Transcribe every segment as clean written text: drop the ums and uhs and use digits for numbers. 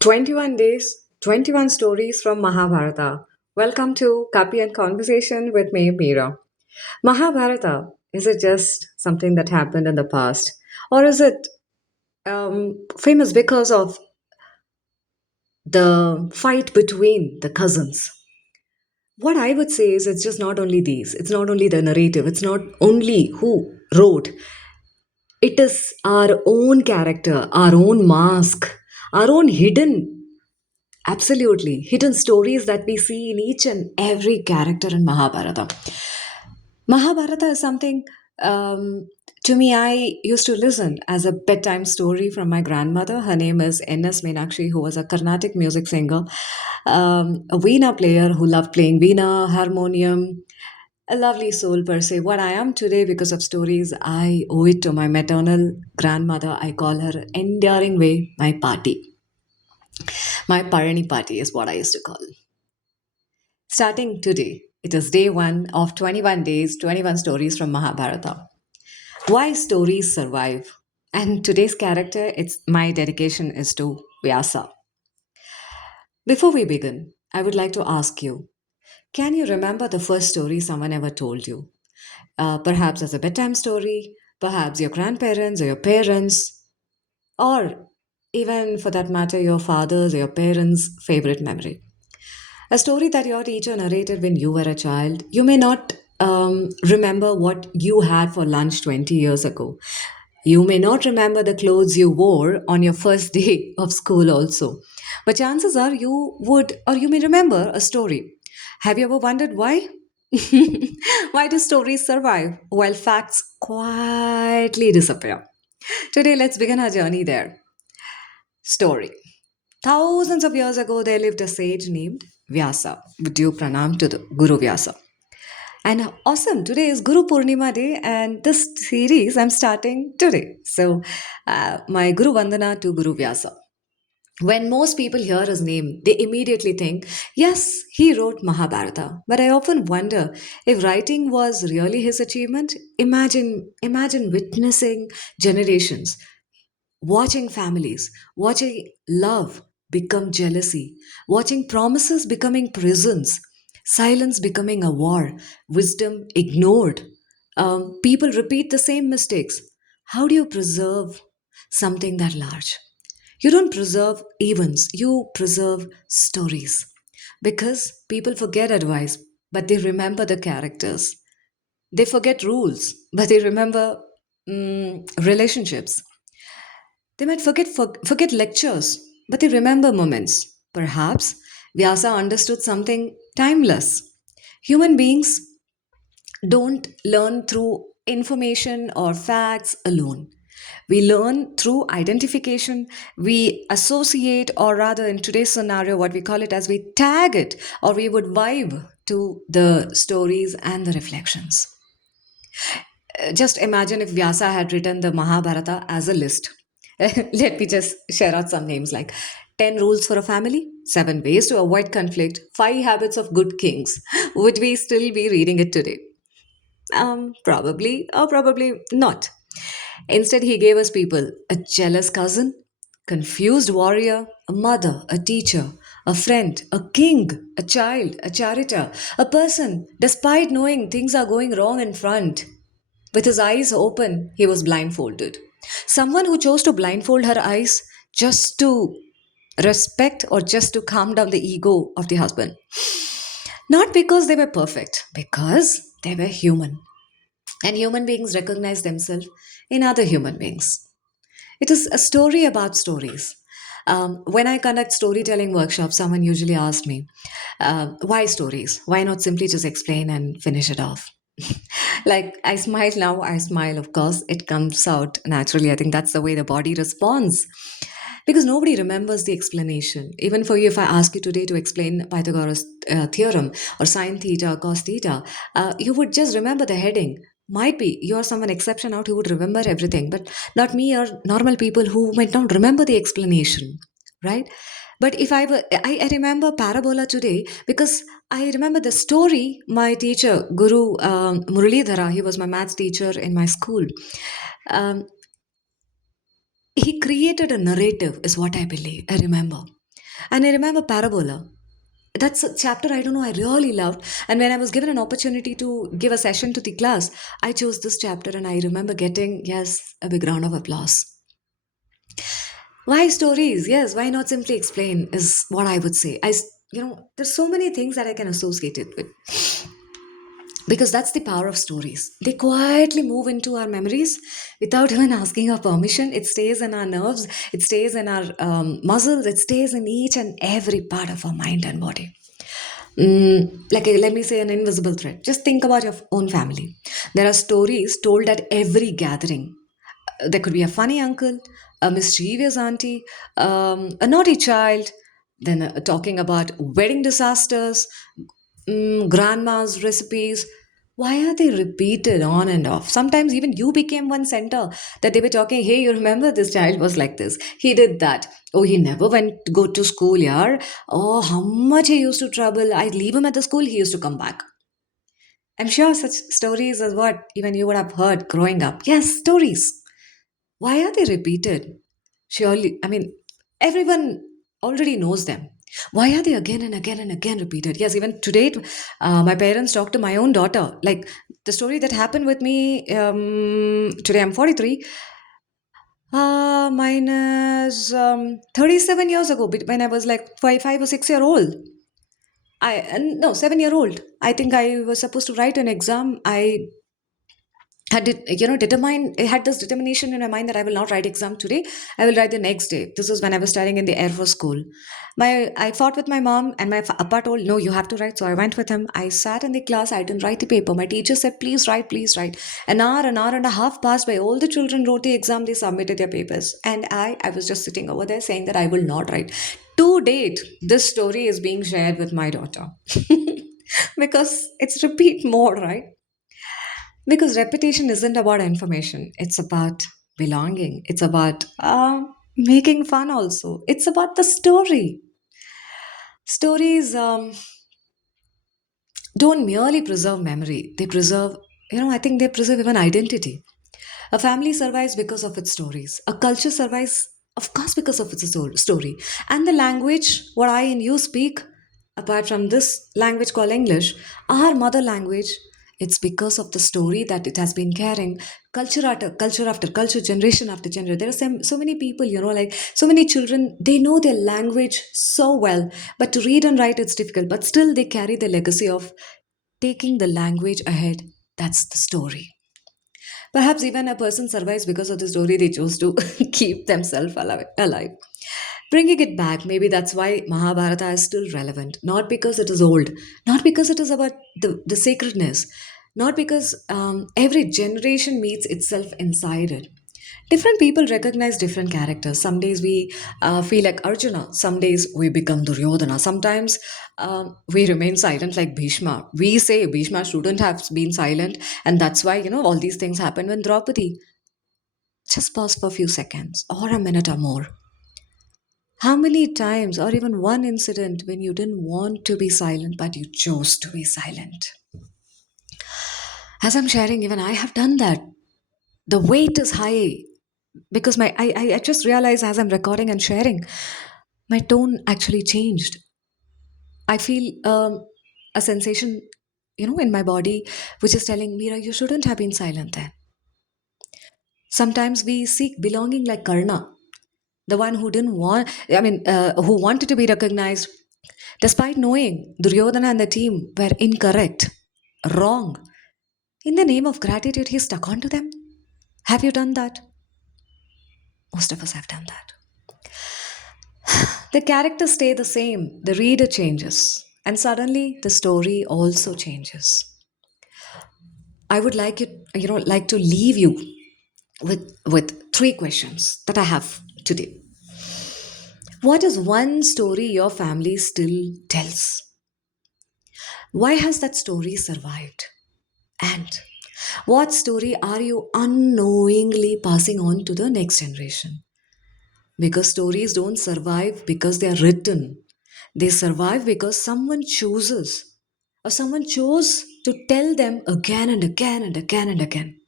21 days, 21 stories from Mahabharata. Welcome to Copy and Conversation with me, Meera. Mahabharata, is it just something that happened in the past? Or is it famous because of the fight between the cousins? What I would say is it's just not only these, it's not only the narrative, it's not only who wrote, it is our own character, our own mask, our own hidden absolutely. Hidden stories that we see in each and every character in Mahabharata. Mahabharata is something, to me, I used to listen as a bedtime story from my grandmother. Her name is N.S. Meenakshi, who was a Carnatic music singer, a Veena player who loved playing Veena, harmonium, a lovely soul per se. What I am today because of stories, I owe it to my maternal grandmother. I call her enduring way my party. My Parani party is what I used to call. Starting today, it is day one of 21 days, 21 stories from Mahabharata. Why stories survive? And today's character, it's my dedication is to Vyasa. Before we begin, I would like to ask you, can you remember the first story someone ever told you? Perhaps as a bedtime story, perhaps your grandparents or your parents, or even for that matter, your father's or your parents' favorite memory. A story that your teacher narrated when you were a child. You may not remember what you had for lunch 20 years ago. You may not remember the clothes you wore on your first day of school, also. But chances are you would, or you may remember a story. Have you ever wondered why? Why do stories survive while facts quietly disappear? Today, let's begin our journey there. Story. Thousands of years ago, there lived a sage named Vyasa. With due pranam to the Guru Vyasa. And awesome, today is Guru Poornima day, and this series I'm starting today. So, my Guru Vandana to Guru Vyasa. When most people hear his name, they immediately think, yes, he wrote Mahabharata. But I often wonder if writing was really his achievement. Imagine witnessing generations, watching families, watching love become jealousy, watching promises becoming prisons, silence becoming a war, wisdom ignored. People repeat the same mistakes. How do you preserve something that large? You don't preserve events, you preserve stories. Because people forget advice, but they remember the characters. They forget rules, but they remember relationships. They might forget lectures, but they remember moments. Perhaps Vyasa understood something timeless. Human beings don't learn through information or facts alone. We learn through identification. We associate, or rather, in today's scenario, what we call it as we tag it, or we would vibe to the stories and the reflections. Just imagine if Vyasa had written the Mahabharata as a list. Let me just share out some names like 10 rules for a family, 7 ways to avoid conflict, 5 habits of good kings. Would we still be reading it today? Probably, or probably not. Instead, he gave us people a jealous cousin, confused warrior, a mother, a teacher, a friend, a king, a child, a charioteer, a person, despite knowing things are going wrong in front. With his eyes open, he was blindfolded. Someone who chose to blindfold her eyes just to respect or just to calm down the ego of the husband. Not because they were perfect, because they were human. And human beings recognize themselves in other human beings. It is a story about stories. When I conduct storytelling workshops, someone usually asks me, why stories? Why not simply just explain and finish it off? Like I smile now, I smile, of course, it comes out naturally. I think that's the way the body responds. Because nobody remembers the explanation. Even for you, if I ask you today to explain Pythagoras' theorem or sine theta, cos theta, you would just remember the heading. Might be you're someone exception out who would remember everything, but not me or normal people who might not remember the explanation, right? But if I were, I remember parabola today because I remember the story my teacher, Guru Muralidhara, he was my maths teacher in my school. Um, he created a narrative, is what I believe. I remember. And I remember Parabola. That's a chapter I don't know, I really loved. And when I was given an opportunity to give a session to the class, I chose this chapter and I remember getting, yes, a big round of applause. Why stories? Yes, why not simply explain is what I would say. There's so many things that I can associate it with because that's the power of stories. They quietly move into our memories without even asking our permission. It stays in our nerves, it stays in our muscles, it stays in each and every part of our mind and body. Let me say, an invisible thread. Just think about your own family. There are stories told at every gathering. There could be a funny uncle, a mischievous auntie, a naughty child, then talking about wedding disasters, grandma's recipes. Why are they repeated on and off? Sometimes even you became one center that they were talking, hey, you remember this child was like this. He did that. Oh, he never went to go to school, yeah. Oh, how much he used to trouble. I'd leave him at the school, he used to come back. I'm sure such stories as what even you would have heard growing up. Yes, stories. Why are they repeated? Surely, I mean, everyone already knows them. Why are they again and again and again repeated? Yes, even today, my parents talk to my own daughter. Like the story that happened with me today, I'm 43. Mine is 37 years ago, when I was like 5 or 6 year old. No, 7 year old. I think I was supposed to write an exam. I had it, determined, I had this determination in my mind that I will not write exam today, I will write the next day. This was when I was studying in the Air Force school. I fought with my mom, and my appa told, no, you have to write. So I went with him. I sat in the class. I didn't write the paper. My teacher said, please write, please write. An hour and a half passed by. All the children wrote the exam. They submitted their papers, and I was just sitting over there saying that I will not write. To date, this story is being shared with my daughter because it's repeat more, right? Because repetition isn't about information, it's about belonging, it's about making fun also, it's about the story. Stories don't merely preserve memory, they preserve, I think they preserve even identity. A family survives because of its stories. A culture survives, of course, because of its story. And the language, what I and you speak, apart from this language called English, our mother language, it's because of the story that it has been carrying culture after culture, generation after generation. There are so many people, like so many children, they know their language so well, but to read and write it's difficult. But still, they carry the legacy of taking the language ahead. That's the story. Perhaps even a person survives because of the story they chose to keep themselves alive. Bringing it back, maybe that's why Mahabharata is still relevant. Not because it is old, not because it is about the sacredness, not because every generation meets itself inside it. Different people recognize different characters. Some days we feel like Arjuna, some days we become Duryodhana, sometimes we remain silent like Bhishma. We say Bhishma shouldn't have been silent, and that's why, all these things happen when Draupadi. Just pause for a few seconds or a minute or more. How many times, or even one incident when you didn't want to be silent but you chose to be silent? As I'm sharing, even I have done that. The weight is high because I just realized as I'm recording and sharing, my tone actually changed. I feel a sensation, in my body, which is telling Mira, you shouldn't have been silent there. Sometimes we seek belonging like Karna, the one who didn't want, who wanted to be recognized, despite knowing Duryodhana and the team were incorrect, wrong. In the name of gratitude, he stuck onto them. Have you done that? Most of us have done that. The characters stay the same, the reader changes, and suddenly the story also changes. I would like to leave you with three questions that I have today. What is one story your family still tells? Why has that story survived? And what story are you unknowingly passing on to the next generation? Because stories don't survive because they are written. They survive because someone chooses, or someone chose to tell them again and again and again and again.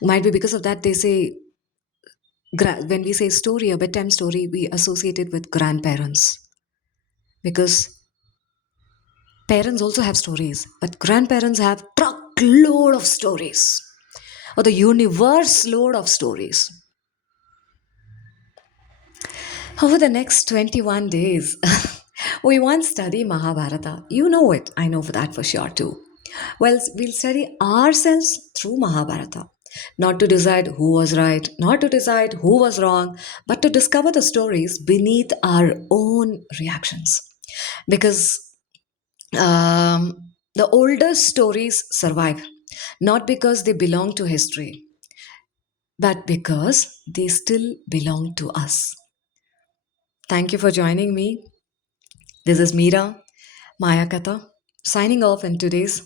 Might be because of that they say, when we say story, a bedtime story, we associate it with grandparents. because parents also have stories, but grandparents have truckload of stories, or the universe load of stories. Over the next 21 days, we want to study Mahabharata. You know it. I know for that for sure too. Well, we'll study ourselves through Mahabharata. Not to decide who was right, not to decide who was wrong, but to discover the stories beneath our own reactions. Because the older stories survive, not because they belong to history, but because they still belong to us. Thank you for joining me. This is Meera, Mayakatha, signing off in today's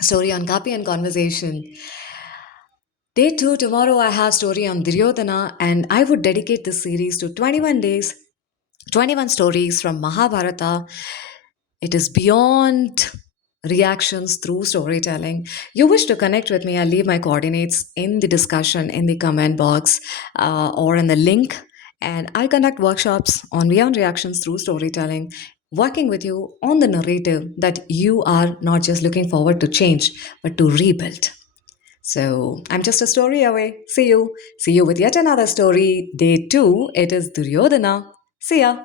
story on Copy and Conversation. Day 2, tomorrow I have story on Duryodhana, and I would dedicate this series to 21 days, 21 stories from Mahabharata. It is beyond reactions through storytelling. You wish to connect with me, I'll leave my coordinates in the discussion, in the comment box, or in the link. And I conduct workshops on beyond reactions through storytelling, working with you on the narrative that you are not just looking forward to change, but to rebuild. So I'm just a story away. See you. See you with yet another story. Day 2, it is Duryodhana. See ya.